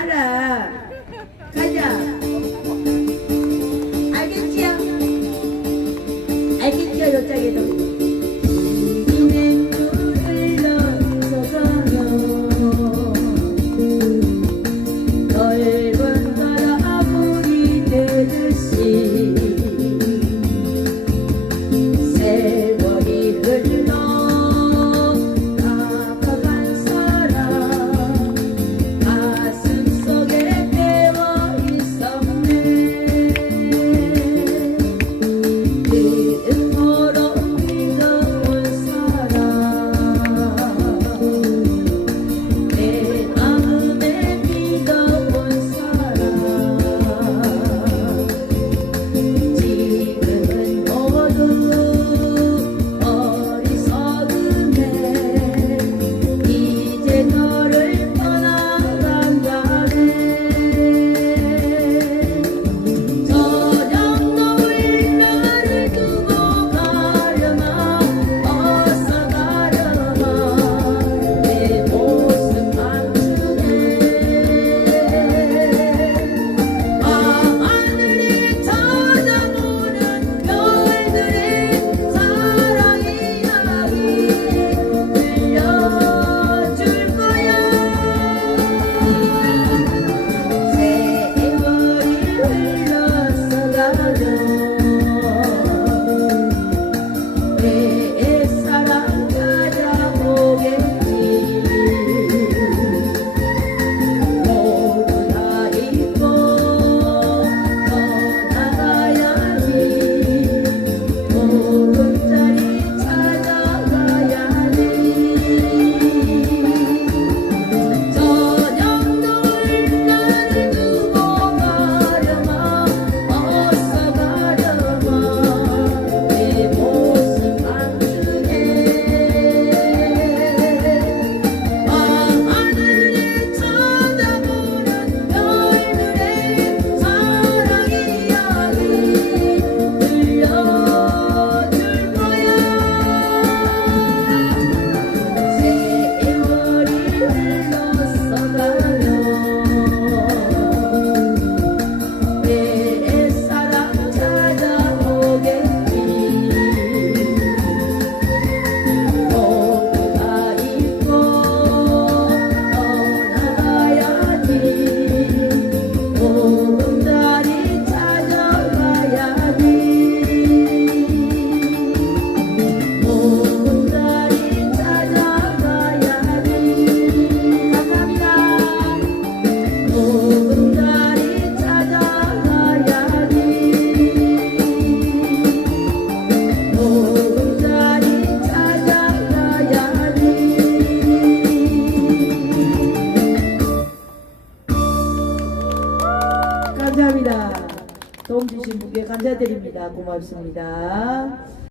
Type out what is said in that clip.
알아. 가자. 알겠지요? 알겠지요, 요짝에도. 넓은 바라 아무리 되듯이 감사합니다. 도움 주신 분께 감사드립니다. 고맙습니다.